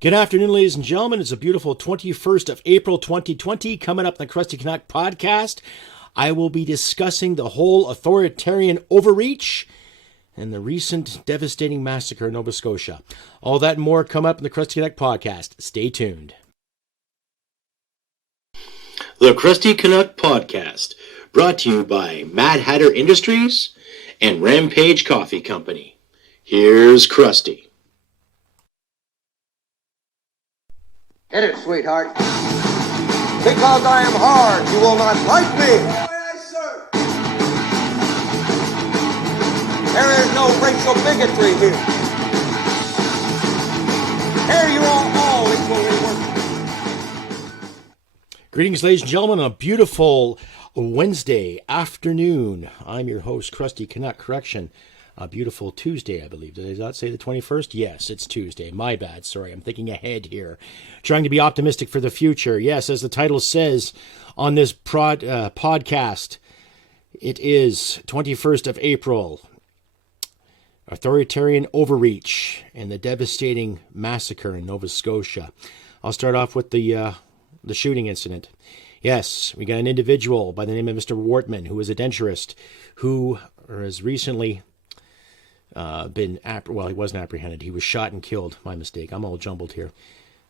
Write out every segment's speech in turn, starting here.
Good afternoon, ladies and gentlemen. It's a beautiful 21st of April 2020. Coming up in the Crusty Canuck podcast, I will be discussing the whole authoritarian overreach and the recent devastating massacre in Nova Scotia. All that and more come up in the Crusty Canuck podcast. Stay tuned. The Crusty Canuck podcast, brought to you by Mad Hatter Industries and Rampage Coffee Company. Here's Crusty. Hit it, sweetheart. Because I am hard, you will not like me. Aye, sir. There is no racial bigotry here. Here you are all equally worthless. Greetings, ladies and gentlemen, on a beautiful Wednesday afternoon. I'm your host, Crusty Canuck. Correction. A beautiful Tuesday, I believe. Did I not say the 21st? Yes, it's Tuesday. My bad. Sorry, I'm thinking ahead here. Trying to be optimistic for the future. Yes, as the title says on this podcast, it is 21st of April. Authoritarian overreach and the devastating massacre in Nova Scotia. I'll start off with the shooting incident. Yes, we got an individual by the name of Mr. Wortman, who is a denturist, who has recently... he wasn't apprehended. He was shot and killed. My mistake. I'm all jumbled here.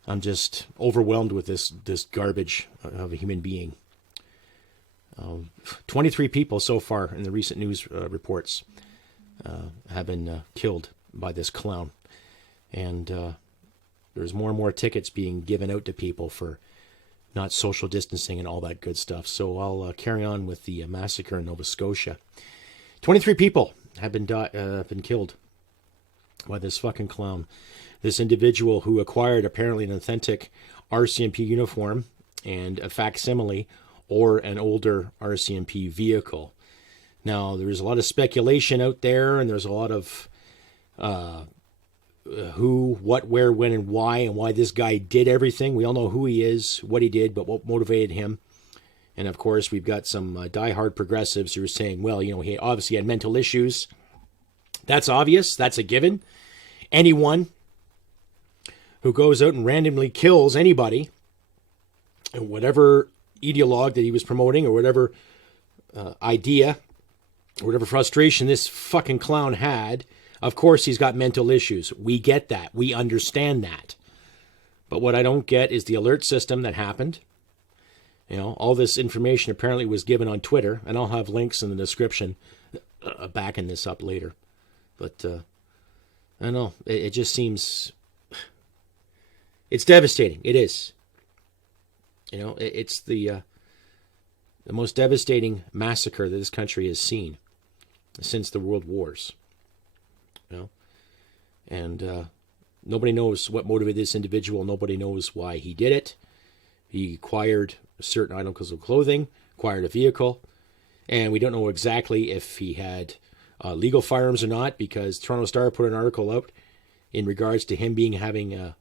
I'm just overwhelmed with this garbage of a human being. 23 people so far in the recent news reports have been killed by this clown. And there's more and more tickets being given out to people for not social distancing and all that good stuff. So I'll carry on with the massacre in Nova Scotia. 23 people have been killed by this fucking clown. This individual who acquired apparently an authentic RCMP uniform and a facsimile or an older RCMP vehicle. Now, there's a lot of speculation out there, and there's a lot of who, what, where, when, and why this guy did everything. We all know who he is, what he did, but what motivated him. And of course, we've got some diehard progressives who are saying, well, he obviously had mental issues. That's obvious. That's a given. Anyone who goes out and randomly kills anybody, whatever ideologue that he was promoting or whatever idea or whatever frustration this fucking clown had, of course he's got mental issues. We get that. We understand that. But what I don't get is the alert system that happened. All this information apparently was given on Twitter, and I'll have links in the description backing this up later. But I don't know. It just seems... It's devastating. It is. It's the most devastating massacre that this country has seen since the World Wars. And nobody knows what motivated this individual. Nobody knows why he did it. He acquired certain articles of clothing, acquired a vehicle, and we don't know exactly if he had legal firearms or not, because Toronto Star put an article out in regards to him having a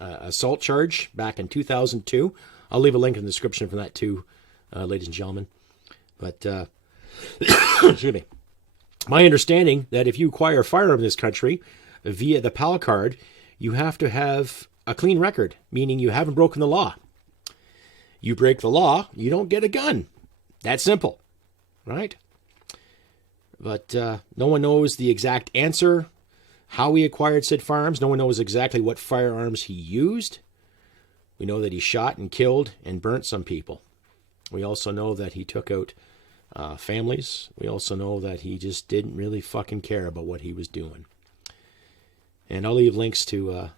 assault charge back in 2002. I'll leave a link in the description for that too, ladies and gentlemen. But excuse me. My understanding that if you acquire a firearm in this country via the PAL card, you have to have a clean record, meaning you haven't broken the law. You break the law, you don't get a gun. That's simple, right? But no one knows the exact answer, how he acquired said firearms. No one knows exactly what firearms he used. We know that he shot and killed and burnt some people. We also know that he took out families. We also know that he just didn't really fucking care about what he was doing. And I'll leave links to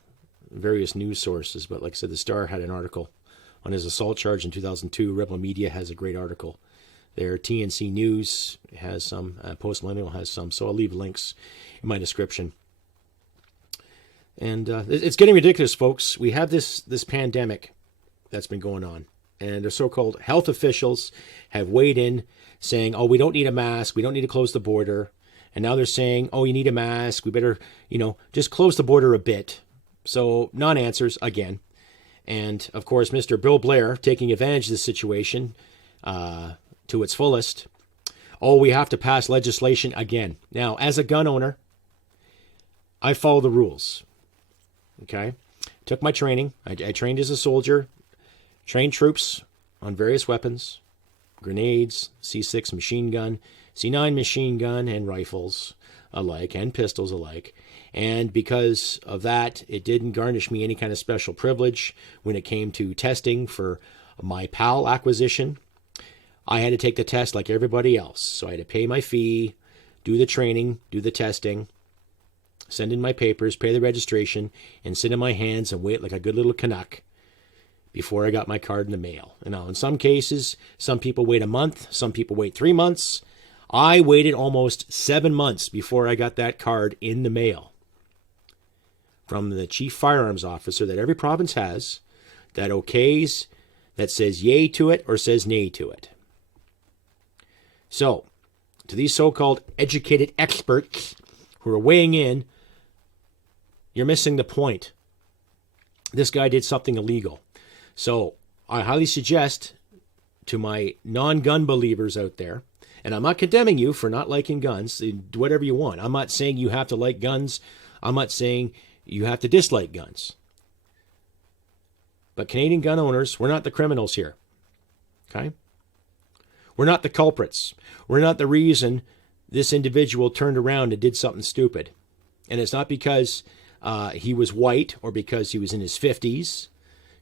various news sources. But like I said, the Star had an article on his assault charge in 2002. Rebel Media has a great article there. TNC News has some. Post Millennial has some. So I'll leave links in my description. And it's getting ridiculous, folks. We have this pandemic that's been going on. And the so-called health officials have weighed in saying, oh, we don't need a mask. We don't need to close the border. And now they're saying, oh, you need a mask. We better, just close the border a bit. So non-answers again. And, of course, Mr. Bill Blair taking advantage of the situation to its fullest. Oh, we have to pass legislation again. Now, as a gun owner, I follow the rules. Okay? took my training. I trained as a soldier, trained troops on various weapons, grenades, C6 machine gun, C9 machine gun, and rifles alike, and pistols alike. And because of that, it didn't garnish me any kind of special privilege when it came to testing for my PAL acquisition. I had to take the test like everybody else. So I had to pay my fee, do the training, do the testing, send in my papers, pay the registration, and sit in my hands and wait like a good little Canuck before I got my card in the mail. You know, in some cases, some people wait a month, some people wait 3 months. I waited almost 7 months before I got that card in the mail from the chief firearms officer that every province has, that okays, that says yay to it or says nay to it. So, to these so-called educated experts who are weighing in, you're missing the point. This guy did something illegal. So, I highly suggest to my non-gun believers out there, and I'm not condemning you for not liking guns, do whatever you want. I'm not saying you have to like guns. I'm not saying you have to dislike guns. But Canadian gun owners, we're not the criminals here. Okay? We're not the culprits. We're not the reason this individual turned around and did something stupid. And it's not because he was white or because he was in his 50s.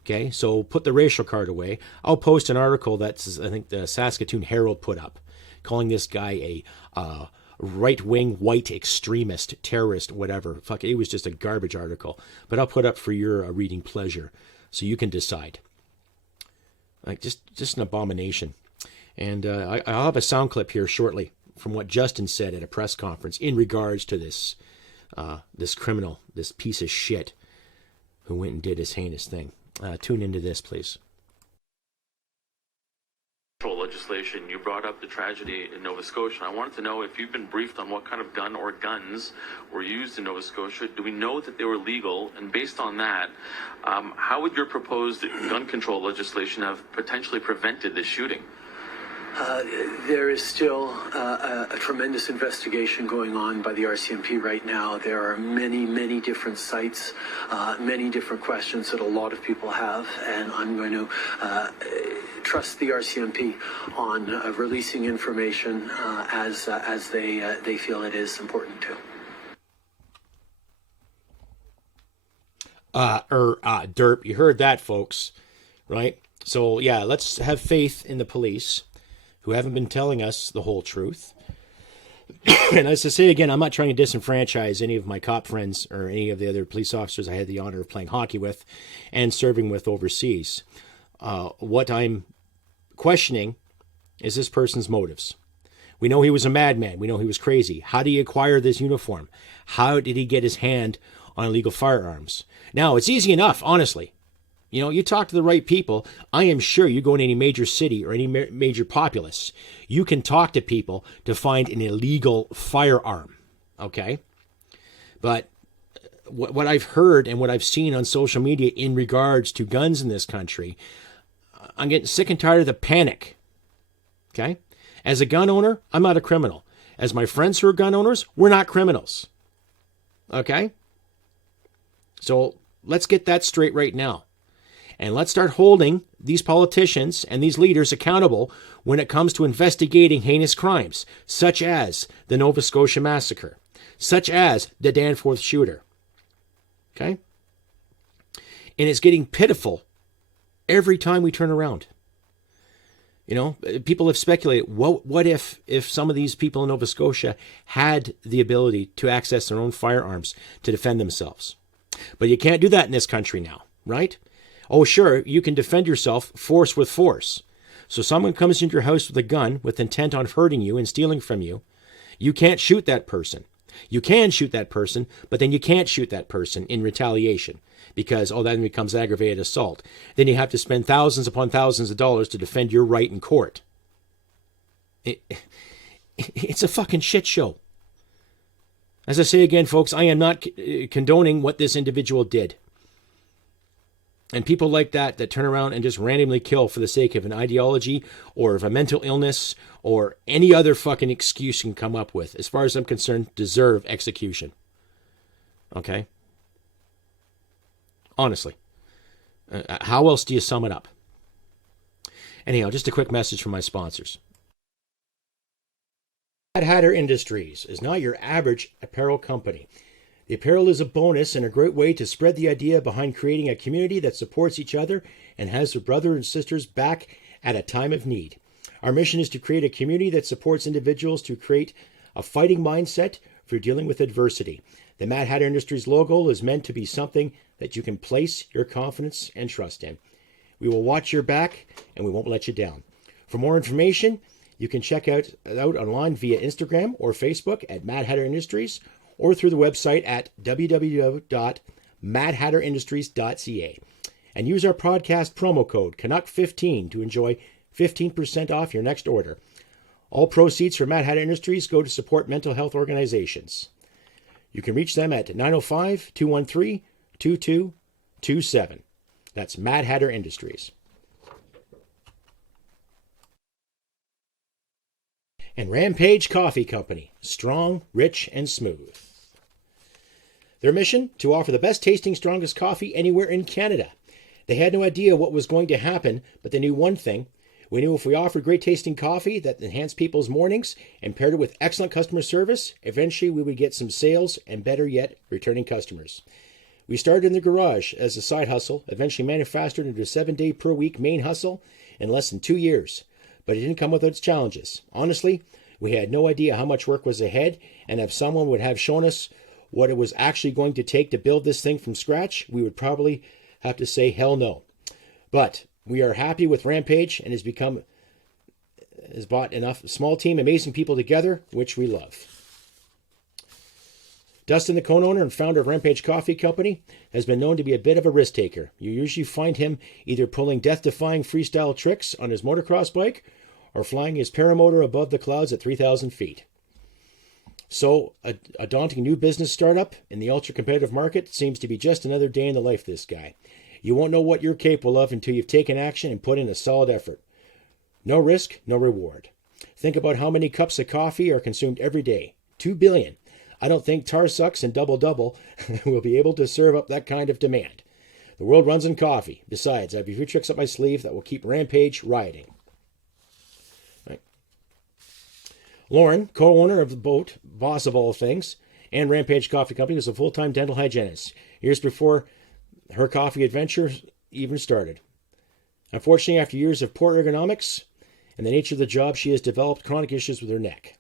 Okay? So put the racial card away. I'll post an article that's, I think, the Saskatoon Herald put up, calling this guy a right-wing white extremist, terrorist, whatever. Fuck it, it was just a garbage article. But I'll put up for your reading pleasure so you can decide. Like, just an abomination. And I'll have a sound clip here shortly from what Justin said at a press conference in regards to this criminal, this piece of shit who went and did his heinous thing. Tune into this, please. Legislation, you brought up the tragedy in Nova Scotia. I wanted to know if you've been briefed on what kind of gun or guns were used in Nova Scotia. Do we know that they were legal? And based on that, how would your proposed gun control legislation have potentially prevented this shooting? There is still a tremendous investigation going on by the RCMP right now. There are many, many different sites, many different questions that a lot of people have, and I'm going to trust the RCMP on releasing information as they feel it is important to. Derp, you heard that, folks, right? So, yeah, let's have faith in the police, who haven't been telling us the whole truth. And as I say again, I'm not trying to disenfranchise any of my cop friends or any of the other police officers I had the honor of playing hockey with and serving with overseas. What I'm questioning is this person's motives. We know he was a madman. We know he was crazy. How did he acquire this uniform? How did he get his hand on illegal firearms? Now, it's easy enough, honestly. You know, you talk to the right people. I am sure you go in any major city or any major populace, you can talk to people to find an illegal firearm, okay? But what I've heard and what I've seen on social media in regards to guns in this country, I'm getting sick and tired of the panic, okay? As a gun owner, I'm not a criminal. As my friends who are gun owners, we're not criminals, okay? So let's get that straight right now. And let's start holding these politicians and these leaders accountable when it comes to investigating heinous crimes, such as the Nova Scotia massacre, such as the Danforth shooter. Okay? And it's getting pitiful every time we turn around. You know, people have speculated, what if some of these people in Nova Scotia had the ability to access their own firearms to defend themselves? But you can't do that in this country now, right? Oh, sure, you can defend yourself force with force. So someone comes into your house with a gun with intent on hurting you and stealing from you. You can't shoot that person. You can shoot that person, but then you can't shoot that person in retaliation because, then becomes aggravated assault. Then you have to spend thousands upon thousands of dollars to defend your right in court. It's a fucking shit show. As I say again, folks, I am not condoning what this individual did. And people like that turn around and just randomly kill for the sake of an ideology or of a mental illness or any other fucking excuse you can come up with, as far as I'm concerned, deserve execution. Okay? Honestly. How else do you sum it up? Anyhow, just a quick message from my sponsors. Mad Hatter Industries is not your average apparel company. The apparel is a bonus and a great way to spread the idea behind creating a community that supports each other and has their brothers and sisters back at a time of need. Our mission is to create a community that supports individuals to create a fighting mindset for dealing with adversity. The Mad Hatter Industries logo is meant to be something that you can place your confidence and trust in. We will watch your back and we won't let you down. For more information, you can check out online via Instagram or Facebook at Mad Hatter Industries or through the website at www.madhatterindustries.ca. And use our podcast promo code Canuck15 to enjoy 15% off your next order. All proceeds from Mad Hatter Industries go to support mental health organizations. You can reach them at 905-213-2227. That's Mad Hatter Industries. And Rampage Coffee Company, strong, rich, and smooth. Their mission? To offer the best tasting, strongest coffee anywhere in Canada. They had no idea what was going to happen, but they knew one thing. We knew if we offered great tasting coffee that enhanced people's mornings and paired it with excellent customer service, eventually we would get some sales and, better yet, returning customers. We started in the garage as a side hustle, eventually manufactured into a 7-day-per-week main hustle in less than 2 years. But it didn't come without its challenges. Honestly, we had no idea how much work was ahead, and if someone would have shown us what it was actually going to take to build this thing from scratch, we would probably have to say hell no. But we are happy with Rampage and has brought enough small team, amazing people together, which we love. Dustin, the co-owner and founder of Rampage Coffee Company, has been known to be a bit of a risk taker. You usually find him either pulling death-defying freestyle tricks on his motocross bike or flying his paramotor above the clouds at 3,000 feet. So, a daunting new business startup in the ultra-competitive market seems to be just another day in the life of this guy. You won't know what you're capable of until you've taken action and put in a solid effort. No risk, no reward. Think about how many cups of coffee are consumed every day. 2 billion. I don't think Tar Sucks and Double Double will be able to serve up that kind of demand. The world runs on coffee. Besides, I have a few tricks up my sleeve that will keep Rampage riding. Right. Lauren, co-owner of the boat, boss of all things, and Rampage Coffee Company, was a full-time dental hygienist years before her coffee adventure even started. Unfortunately, after years of poor ergonomics and the nature of the job, she has developed chronic issues with her neck.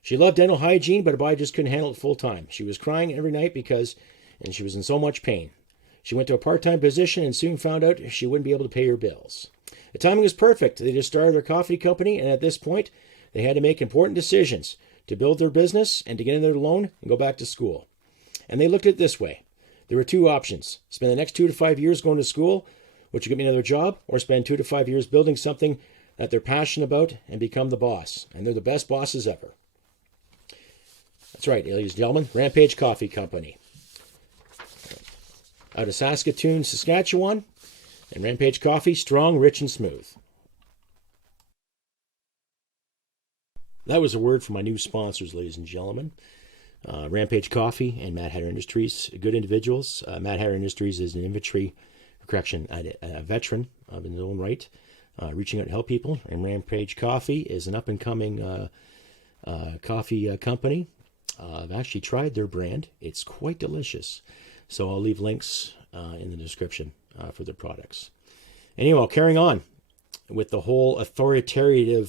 She loved dental hygiene, but her body just couldn't handle it full time. She was crying every night and she was in so much pain. She went to a part-time position and soon found out she wouldn't be able to pay her bills. The timing was perfect. They just started their coffee company, and at this point, they had to make important decisions to build their business and to get another loan and go back to school. And they looked at it this way. There were two options. Spend the next 2 to 5 years going to school, which will get me another job, or spend 2 to 5 years building something that they're passionate about and become the boss. And they're the best bosses ever. That's right, ladies and gentlemen. Rampage Coffee Company. Out of Saskatoon, Saskatchewan. And Rampage Coffee, strong, rich, and smooth. That was a word from my new sponsors, ladies and gentlemen. Rampage Coffee and Mad Hatter Industries, good individuals. Mad Hatter Industries is an a veteran of his own right, reaching out to help people. And Rampage Coffee is an up-and-coming coffee company. I've actually tried their brand. It's quite delicious. So I'll leave links in the description for their products. Anyway, carrying on with the whole authoritarian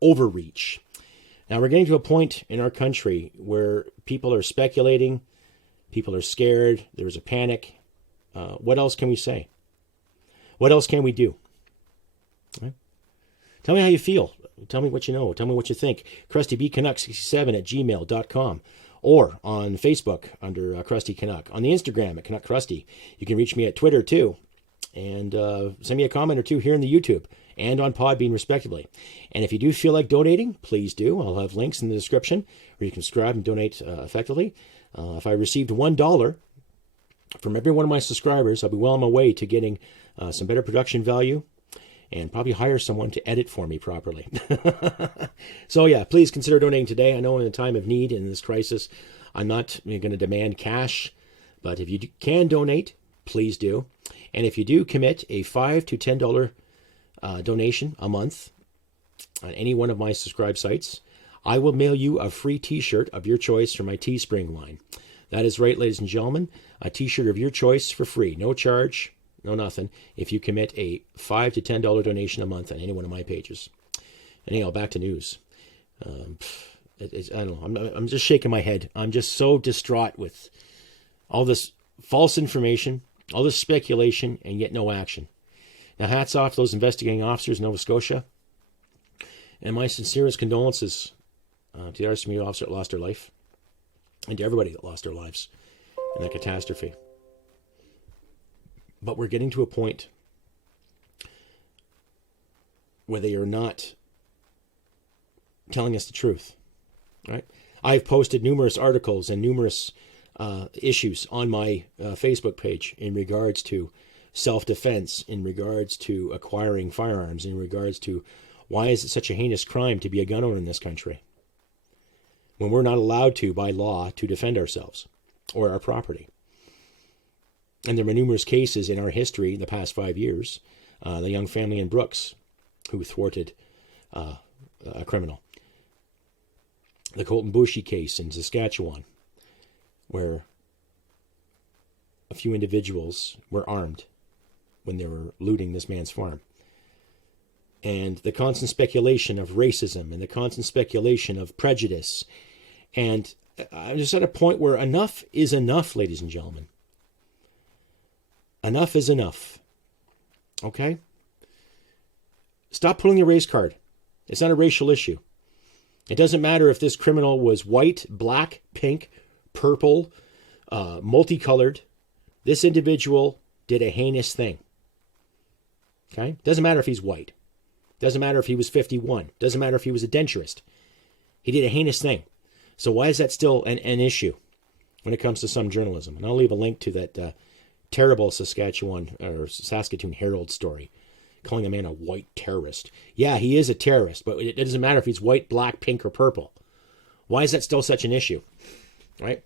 overreach. Now we're getting to a point in our country where people are speculating, people are scared, there's a panic. What else can we say? What else can we do? Right? Tell me how you feel. Tell me what you know. Tell me what you think. CrustyBCanuck67@gmail.com or on Facebook under Crusty Canuck. On the Instagram at Canuck Crusty. You can reach me at Twitter too. And send me a comment or two here in the YouTube and on Podbean respectively. And if you do feel like donating, please do. I'll have links in the description where you can subscribe and donate effectively. If I received $1 from every one of my subscribers, I'll be well on my way to getting some better production value and probably hire someone to edit for me properly. So yeah, please consider donating today. I know in a time of need in this crisis, I'm not going to demand cash, But if you can donate, please do. And if you do commit a $5 to $10 donation a month on any one of my subscribe sites, I will mail you a free t-shirt of your choice from my Teespring line. That is right, ladies and gentlemen, a t-shirt of your choice for free. No charge, no nothing, if you commit a $5 to $10 donation a month on any one of my pages. Anyhow, back to news. I don't know. I'm just shaking my head. I'm just so distraught with all this false information, all this speculation, and yet no action. Now, hats off to those investigating officers in Nova Scotia. And my sincerest condolences to the RCMP officer that lost their life, and to everybody that lost their lives in that catastrophe. But we're getting to a point where they are not telling us the truth, right? I've posted numerous articles and numerous issues on my Facebook page in regards to self-defense, in regards to acquiring firearms, in regards to why is it such a heinous crime to be a gun owner in this country when we're not allowed to, by law, to defend ourselves or our property. And there were numerous cases in our history in the past 5 years, the young family in Brooks who thwarted a criminal. The Colton Bushy case in Saskatchewan, where a few individuals were armed when they were looting this man's farm. And the constant speculation of racism and the constant speculation of prejudice. And I'm just at a point where enough is enough, ladies and gentlemen. Enough is enough. Okay? Stop pulling the race card. It's not a racial issue. It doesn't matter if this criminal was white, black, pink, purple, multicolored. This individual did a heinous thing. Okay? Doesn't matter if he's white. Doesn't matter if he was 51. Doesn't matter if he was a denturist. He did a heinous thing. So why is that still an issue when it comes to some journalism? And I'll leave a link to that terrible Saskatoon Herald story, calling a man a white terrorist. Yeah, he is a terrorist, but it doesn't matter if he's white, black, pink, or purple. Why is that still such an issue? Right?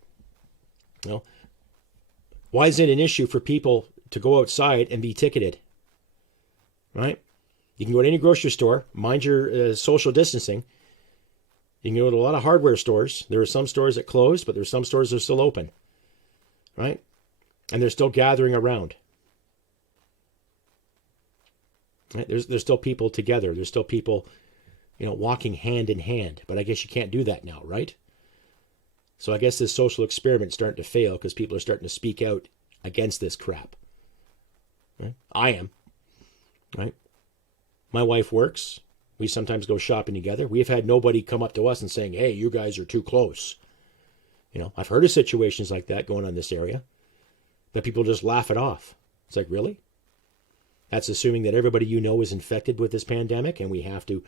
You know, why is it an issue for people to go outside and be ticketed? Right? You can go to any grocery store, mind your social distancing. You can go to a lot of hardware stores. There are some stores that closed, but there's some stores that are still open. Right? And they're still gathering around. Right? There's still people together. There's still people, walking hand in hand. But I guess you can't do that now, right? So I guess this social experiment's starting to fail because people are starting to speak out against this crap. Right? I am. Right? My wife works. We sometimes go shopping together. We've had nobody come up to us and saying, hey, you guys are too close. I've heard of situations like that going on in this area, but people just laugh it off. It's like, really? That's assuming that everybody is infected with this pandemic and we have to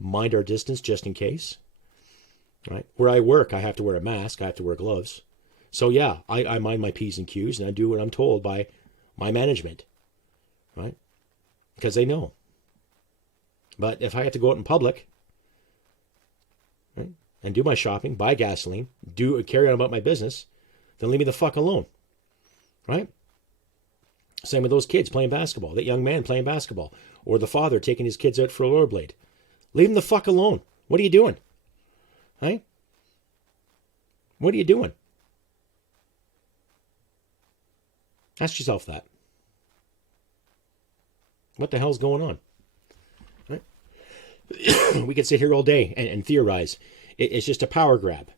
mind our distance just in case. Right? Where I work, I have to wear a mask. I have to wear gloves. So yeah, I mind my P's and Q's and I do what I'm told by my management. Right? Because they know. But if I have to go out in public, right, and do my shopping, buy gasoline, carry on about my business, then leave me the fuck alone. Right? Same with those kids playing basketball, that young man playing basketball, or the father taking his kids out for a rollerblade. Leave them the fuck alone. What are you doing? Right? What are you doing? Ask yourself that. What the hell's going on? Right? We could sit here all day and theorize. It's just a power grab.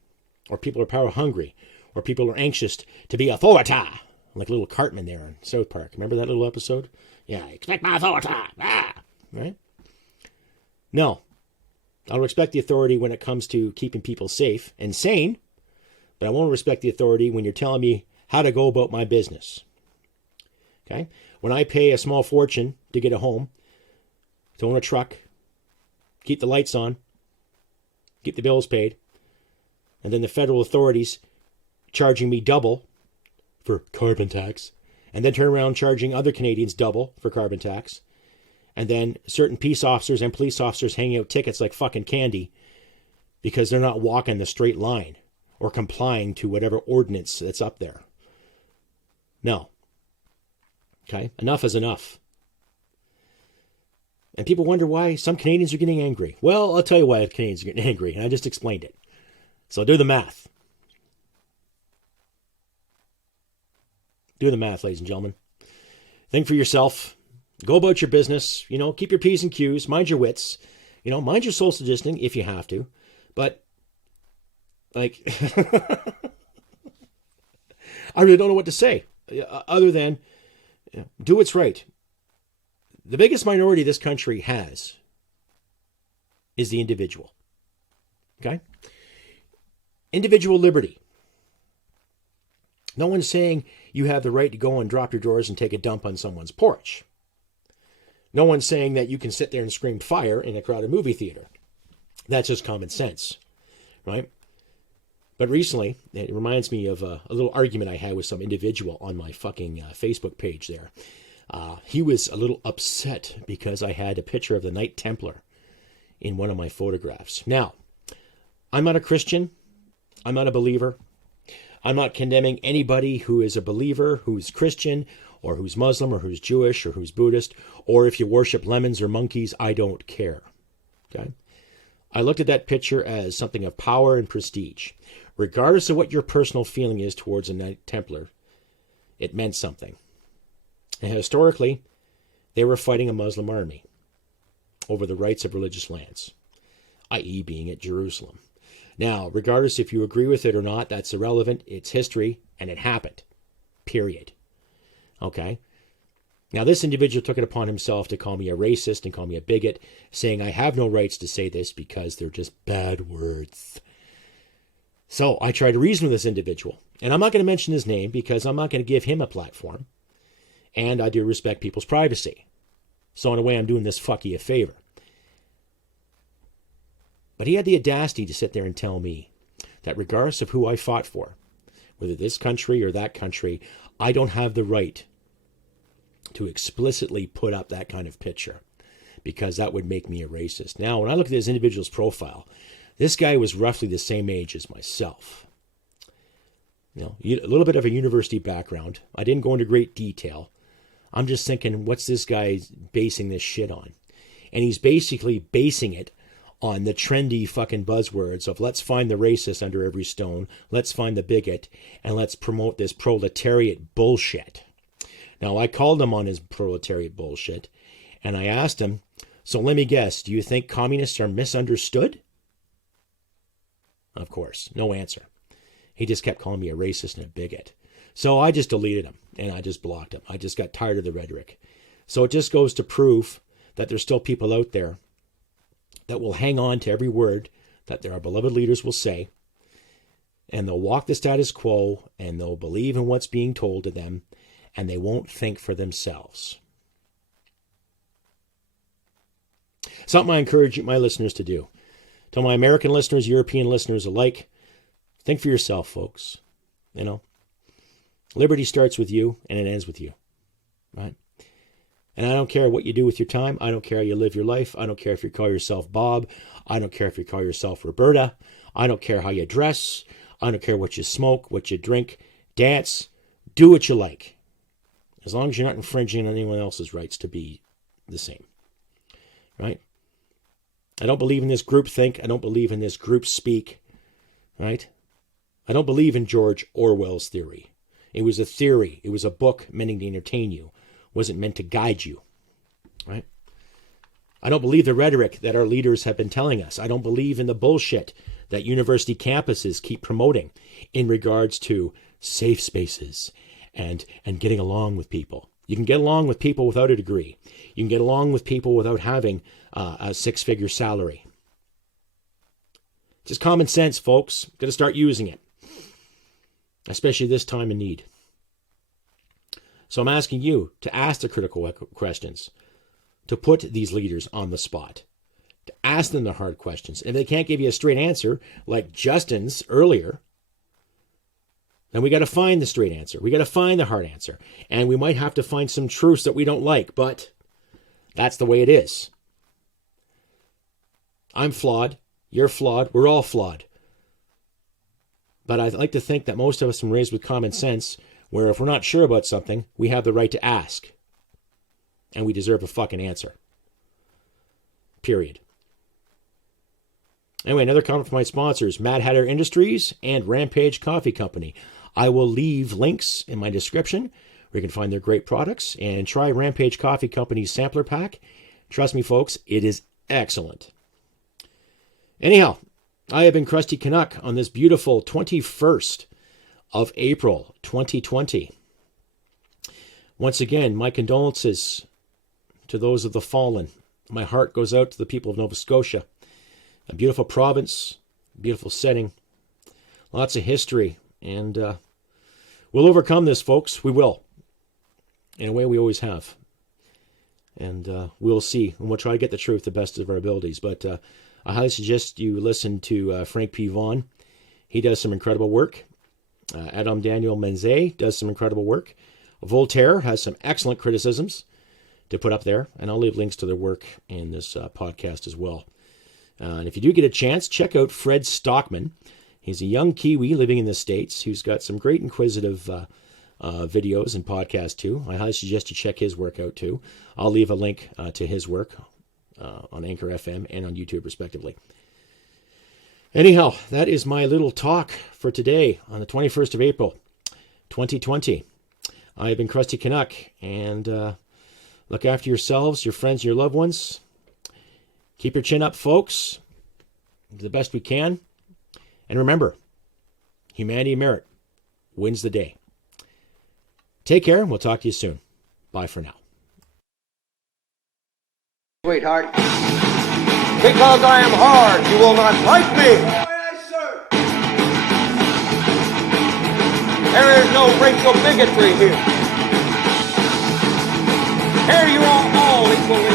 Or people are power hungry. Or people are anxious to be authority. Like little Cartman there in South Park. Remember that little episode? Yeah, expect my authority. Right? No. I'll respect the authority when it comes to keeping people safe and sane. But I won't respect the authority when you're telling me how to go about my business. Okay? When I pay a small fortune to get a home, to own a truck, keep the lights on, keep the bills paid, and then the federal authorities charging me double for carbon tax, and then turn around charging other Canadians double for carbon tax, and then certain peace officers and police officers hanging out tickets like fucking candy because they're not walking the straight line or complying to whatever ordinance that's up there. No. Okay? Enough is enough. And people wonder why some Canadians are getting angry. Well, I'll tell you why Canadians are getting angry, and I just explained it. So do the math. Do the math, ladies and gentlemen. Think for yourself. Go about your business. Keep your P's and Q's. Mind your wits. Mind your social distancing if you have to. But, I really don't know what to say other than do what's right. The biggest minority this country has is the individual. Okay? Individual liberty. No one's saying you have the right to go and drop your drawers and take a dump on someone's porch. No one's saying that you can sit there and scream fire in a crowded movie theater. That's just common sense, right? But recently, it reminds me of a little argument I had with some individual on my fucking Facebook page there. He was a little upset because I had a picture of the Knight Templar in one of my photographs. Now, I'm not a Christian. I'm not a believer. I'm not condemning anybody who is a believer, who's Christian, or who's Muslim, or who's Jewish, or who's Buddhist, or if you worship lemons or monkeys, I don't care. Okay? I looked at that picture as something of power and prestige. Regardless of what your personal feeling is towards a Knight Templar, it meant something. And historically, they were fighting a Muslim army over the rights of religious lands, i.e. being at Jerusalem. Now, regardless if you agree with it or not, that's irrelevant. It's history, and it happened. Period. Okay? Now, this individual took it upon himself to call me a racist and call me a bigot, saying I have no rights to say this because they're just bad words. So I tried to reason with this individual. And I'm not going to mention his name because I'm not going to give him a platform. And I do respect people's privacy. So in a way, I'm doing this fucky a favor. But he had the audacity to sit there and tell me that regardless of who I fought for, whether this country or that country, I don't have the right to explicitly put up that kind of picture because that would make me a racist. Now, when I look at this individual's profile, this guy was roughly the same age as myself. A little bit of a university background. I didn't go into great detail. I'm just thinking, what's this guy basing this shit on? And he's basically basing it on the trendy fucking buzzwords of let's find the racist under every stone, let's find the bigot, and let's promote this proletariat bullshit. Now, I called him on his proletariat bullshit, and I asked him, so let me guess, do you think communists are misunderstood? Of course, no answer. He just kept calling me a racist and a bigot. So I just deleted him, and I just blocked him. I just got tired of the rhetoric. So it just goes to prove that there's still people out there that will hang on to every word that their beloved leaders will say, and they'll walk the status quo, and they'll believe in what's being told to them, and they won't think for themselves. Something I encourage my listeners to do. To my American listeners, European listeners alike, think for yourself, folks. Liberty starts with you, and it ends with you, right? And I don't care what you do with your time. I don't care how you live your life. I don't care if you call yourself Bob. I don't care if you call yourself Roberta. I don't care how you dress. I don't care what you smoke, what you drink, dance. Do what you like. As long as you're not infringing on anyone else's rights to be the same, right? I don't believe in this group think. I don't believe in this group speak, right? I don't believe in George Orwell's theory. It was a theory. It was a book meant to entertain you. It wasn't meant to guide you, right? I don't believe the rhetoric that our leaders have been telling us. I don't believe in the bullshit that university campuses keep promoting in regards to safe spaces and getting along with people. You can get along with people without a degree. You can get along with people without having a six-figure salary. Just common sense, folks. Got to start using it, especially this time of need. So I'm asking you to ask the critical questions, to put these leaders on the spot, to ask them the hard questions. And if they can't give you a straight answer, like Justin's earlier, then we got to find the straight answer. We got to find the hard answer. And we might have to find some truths that we don't like, but that's the way it is. I'm flawed. You're flawed. We're all flawed. But I like to think that most of us are raised with common sense, where if we're not sure about something, we have the right to ask. And we deserve a fucking answer. Period. Anyway, another comment from my sponsors, Mad Hatter Industries and Rampage Coffee Company. I will leave links in my description where you can find their great products and try Rampage Coffee Company's sampler pack. Trust me, folks, it is excellent. Anyhow, I have been Crusty Canuck on this beautiful 21st of April 2020. Once again, my condolences to those of the fallen. My heart goes out to the people of Nova Scotia. A beautiful province, beautiful setting, lots of history, and we'll overcome this, folks. We will. In a way, we always have. And we'll see, and we'll try to get the truth to the best of our abilities. But I highly suggest you listen to Frank P. Vaughan. He does some incredible work. Adam Daniel Menze does some incredible work. Voltaire has some excellent criticisms to put up there, and I'll leave links to their work in this podcast as well. And if you do get a chance, check out Fred Stockman. He's a young Kiwi living in the States who's got some great inquisitive videos and podcasts too. I highly suggest you check his work out too. I'll leave a link to his work on Anchor FM and on YouTube respectively. Anyhow, that is my little talk for today on the 21st of April, 2020. I have been Crusty Canuck, and look after yourselves, your friends, your loved ones. Keep your chin up, folks. Do the best we can. And remember, humanity merit wins the day. Take care, and we'll talk to you soon. Bye for now. Sweetheart, because I am hard, you will not like me. There is no racial bigotry here. Here you are all equally